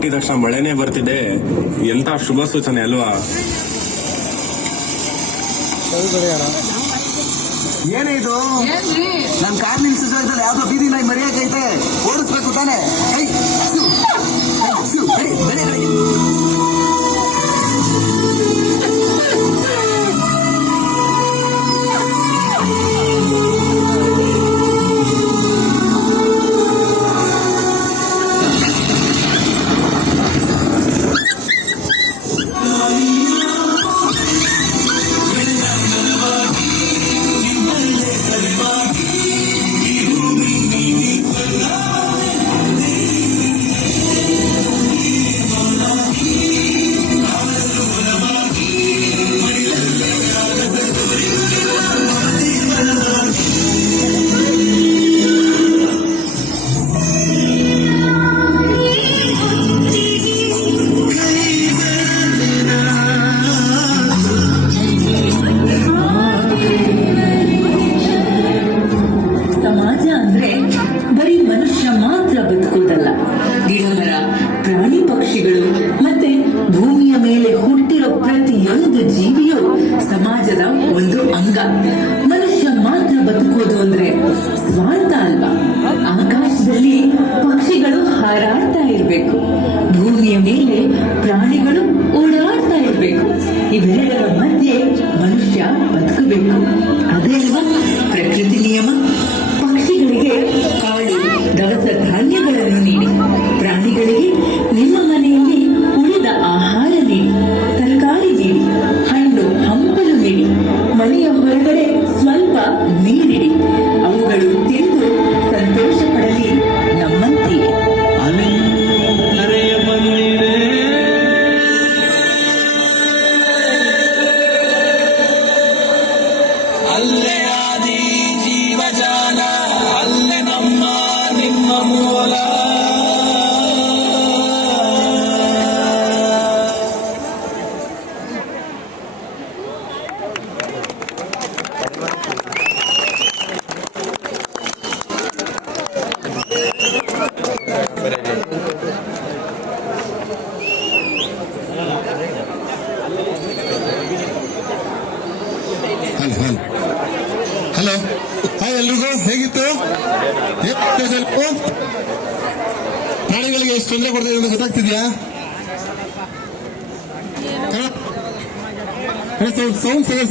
ಹುಟ್ಟಿದ ತಕ್ಷಣ ಮಳೆನೇ ಬರ್ತಿದೆ. ಎಂತ ಶುಭ ಸೂಚನೆ ಅಲ್ವಾ? ಏನೇ ಇದು? ನನ್ ಕಾರ್ ನಿಲ್ಸಿದ್ರೆ ಯಾವ್ದೋ ಬೀದಿ ನಾಯಿ ಮರಿಯಾಕೈತೆ, ಓಡಿಸ್ಬೇಕು ತಾನೆ? ಪ್ರಾಣಿ ಪಕ್ಷಿಗಳು ಮತ್ತೆ ಭೂಮಿಯ ಮೇಲೆ ಹುಟ್ಟಿರೋ ಪ್ರತಿಯೊಂದು ಜೀವಿಯು ಸಮಾಜದ ಒಂದು ಅಂಗ. ಮನುಷ್ಯ ಮಾತ್ರ ಬದುಕೋದು ಅಂದ್ರೆ ಸ್ವಾರ್ಥ ಅಲ್ವಾ? ಆಕಾಶದಲ್ಲಿ ಪಕ್ಷಿಗಳು ಹಾರಾಡ್ತಾ ಇರ್ಬೇಕು, ಭೂಮಿಯ ಮೇಲೆ ಪ್ರಾಣಿಗಳು ಓಡಾಡ್ತಾ ಇರ್ಬೇಕು. ಇವೆರಡರ ಮಧ್ಯೆ ಮನುಷ್ಯ ಬದುಕಬೇಕು. ಅದೇ ಅಲ್ವಾ ಪ್ರಕೃತಿ ನಿಯಮ. ಪಕ್ಷಿಗಳಿಗೆ ಕಾಳು ದವಸ ಧಾನ್ಯಗಳನ್ನು ನೀಡಿ, ಪ್ರಾಣಿಗಳಿಗೆ ನಿಮ್ಮ ಮನೆಯಲ್ಲಿ ಉಳಿದ ಆಹಾರ ನೀಡಿ, ತರಕಾರಿ ನೀಡಿ, ಹಣ್ಣು ಹಂಪಲು ನೀಡಿ, ಮನೆಯ ಹೊರಗಡೆ ಸ್ವಲ್ಪ ನೀರಿಡಿ. ಅವುಗಳು ತಿಂದು ಸಂತೋಷ ಪಡಲಿ ನಮ್ಮಂತೆಯೇ. ಅಲ್ಲೇ ಆದಿ ಜೀವಜಾಲ, ಅಲ್ಲೇ ನಮ್ಮ ನಿಮ್ಮ ಮೂಲ. ಹಲೋ, ಹಾಯ್ ಎಲ್ರಿಗೂ. ಹೇಗಿತ್ತು? ಪ್ರಾಣಿಗಳಿಗೆ ಎಷ್ಟು ತೊಂದರೆ ಕೊಡ್ತಾ ಇದೆ ಗೊತ್ತಾಗ್ತಿದ್ಯಾ? ಸೌಂಡ್